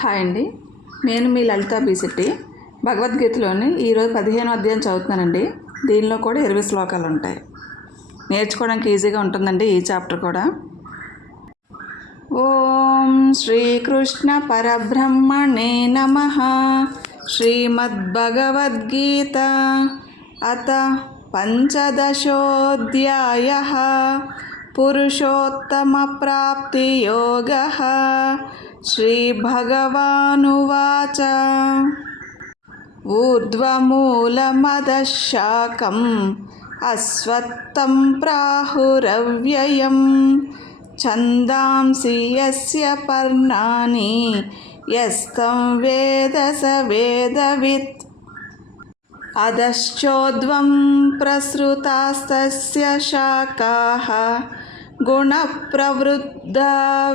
Hi అండి, నేను మీ లలితా బీశెట్టి. భగవద్గీతలోని ఈరోజు 15వ అధ్యాయం చదువుతున్నానండి. దీనిలో కూడా 20 శ్లోకాలు ఉంటాయి. నేర్చుకోవడానికి ఈజీగా ఉంటుందండి ఈ చాప్టర్ కూడా. ఓం శ్రీకృష్ణ పరబ్రహ్మణే నమః. శ్రీమద్భగవద్గీత అత పంచదశోऽధ్యాయః. పురుషోత్తమప్రాప్తియోగः. శ్రీభగవానువాచ ఊర్ధ్వమూలమదః శాఖం అశ్వత్థం ప్రాహురవ్యయం ఛందాంసి యస్య పర్ణాని యస్తం వేద స వేదవిత్. అధశ్చోర్ధ్వం ప్రసృతాస్తస్య శాఖాః గుణప్రవృద్ధా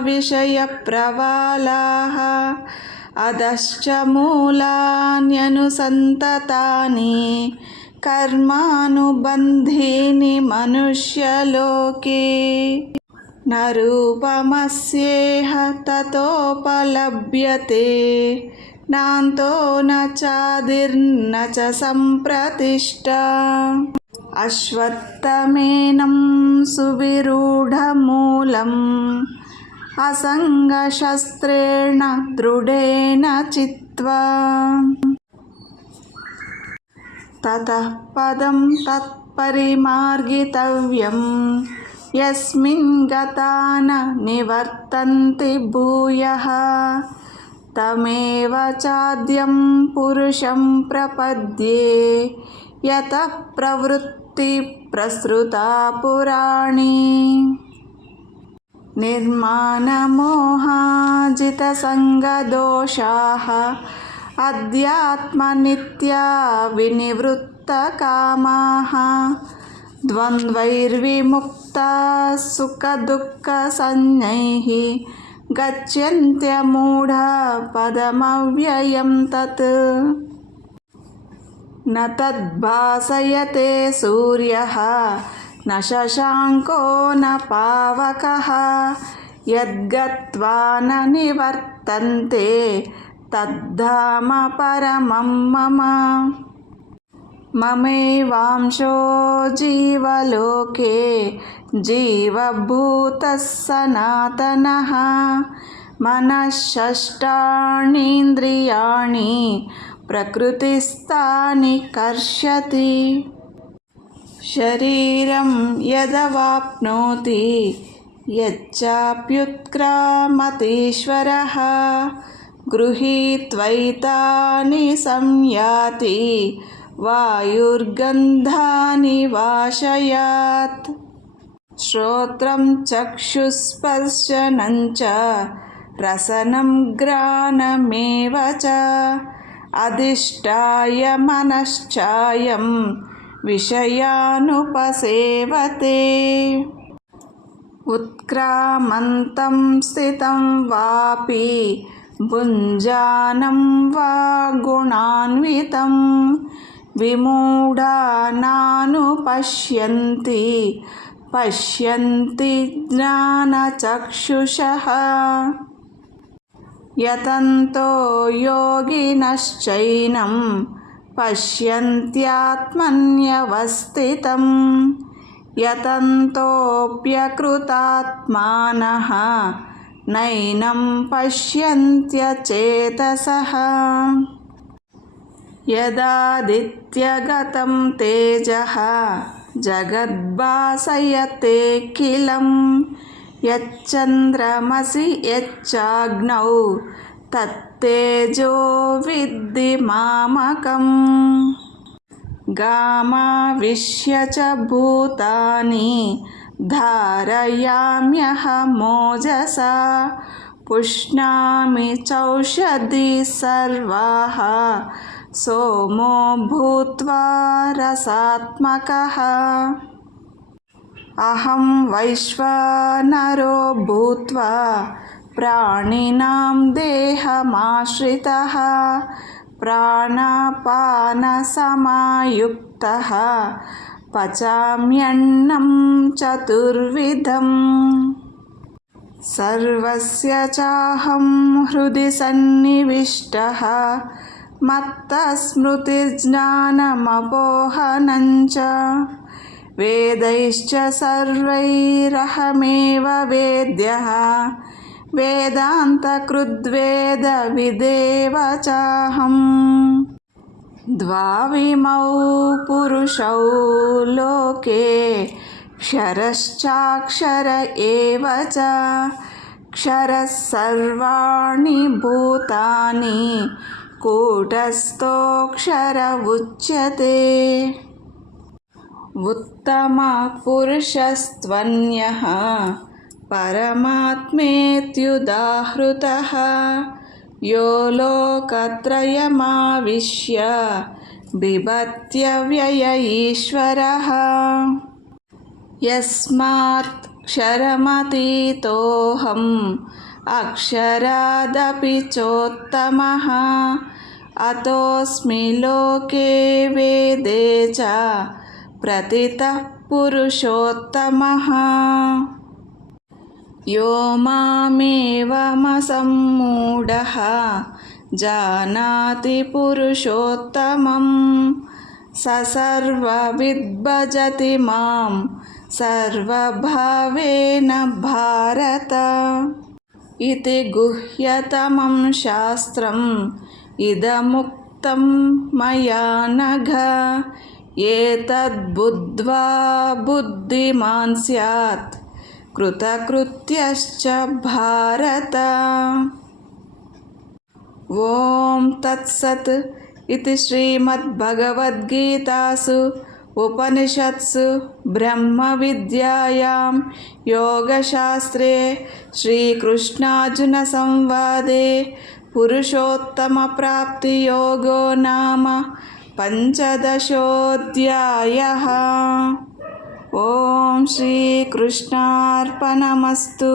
విషయప్రవాలాః. అధశ్చ మూలాన్యనుసంతతాని కర్మానుబంధీని మనుష్యలోకే. న రూపమస్యేహ తతోపలభ్యతే నాంతో న చాదిర్న చ సంప్రతిష్ఠా. అశ్వత్థమేనం సువిరూఢమూలం అసంగశస్త్రేణ దృఢేన చిత్వా. తతః పదం తత్పరిమార్గితవ్యం యస్మిన్ గతా న నివర్తంతి భూయః. తమేవ చాద్యం పురుషం ప్రపద్యే యతః ప్రవృత్తి ప్రసృతా పురాణి. నిర్మాణమోహాజితసంగదోషాః అధ్యాత్మనిత్యా వినివృత్తకామాః. ద్వంద్వైర్విముక్తాః సుఖదుఃఖసంజ్ఞైః గచ్చన్త్యమూఢా పదమవ్యయం తత్. న తద్భాసయతే సూర్యః న శశాంకో న పావకః యద్గత్వా న నివర్తంతే తద్ధామ పరమం మమ. మమైవాంశో జీవలోకే జీవభూతः సనాతనః. మనఃషష్టాణీంద్రియాణి ప్రకృతిస్థాని కర్షతి. శరీరం యదవాప్నోతి యచ్చాప్యుత్క్రామతీశ్వరః గృహీత్వైతాని సంయాతి వాయుర్గంధాని వాశయాత్. శ్రోత్రం చక్షుస్పర్శనం చ రసనం గ్రాణమేవ చ అధిష్టాయ మనశ్చాయం విషయానుపసేవతే. ఉత్క్రామంతం స్థితం వాపి భుంజానం వా గుణాన్వితం విమూఢా నానుపశ్యంతి పశ్యంతి జ్ఞానచక్షుషః. యతంతో యోగినశ్చైనం పశ్యంత్యాత్మన్యవస్థితం యతంతోప్యకృతాత్మానః నైనం పశ్యంత్యచేతసః. యదాదిత్యగతం తేజః జగద్భాసయతేఖిలం యచ్చంద్రమసి యచ్చాగ్నౌ తత్తేజో విద్ధి మామకం. గామావిశ్య చ భూతాని ధారయామ్యహమోజసా పుష్ణామి చౌషధి సర్వాః సోమో భూత్వా రసాత్మకః. అహం వైశ్వానరో భూత్వా ప్రాణినాం దేహమాశ్రితః ప్రాణాపానసమాయుక్తః పచామ్యన్నం చతుర్విధం. सर्वस्य चाहं हृदि सन्निविष्टः मत्तस्मृतिर्ज्ञानमपोहनञ्च वेदैश्च सर्वैरहमेव वेद्यः वेदान्तकृद्वेदविदेव चाहम् द्वाविमौ पुरुषौ लोके क्षरश्चाक्षर एव च क्षरः सर्वाणि भूतानि कूटस्थोऽक्षर उच्यते उत्तमः पुरुषस्त्वन्यः परमात्मेत्युदाहृतः यो लोकत्रयमाविश्य बिभत्यव्यय ईश्वरः यस्मात् क्षरमतीतोऽहम् अक्षरादपि चोत्तमः अतोऽस्मि लोके वेदे च प्रतितः पुरुषोत्तमः यो मामेवमसम्मूढः जानाति पुरुषोत्तमं स सर्वविद्भजति मां सर्वभावेन भारत इति गुह्यतमं शास्त्रम् इदमुक्तं मया नघ एतद्बुद्ध्वा बुद्धिमान् स्यात् कृतकृत्यश्च भारत। ओम तत्सत् इति श्रीमद्भगवद्गीतासु उपनिषत्सु ब्रह्मविद्यायां योगशास्त्रे श्रीकृष्णार्जुनसंवादे पुरुषोत्तमप्राप्तियोगो नाम पंचदशोऽध्यायः। ओम श्रीकृष्णार्पणमस्तु।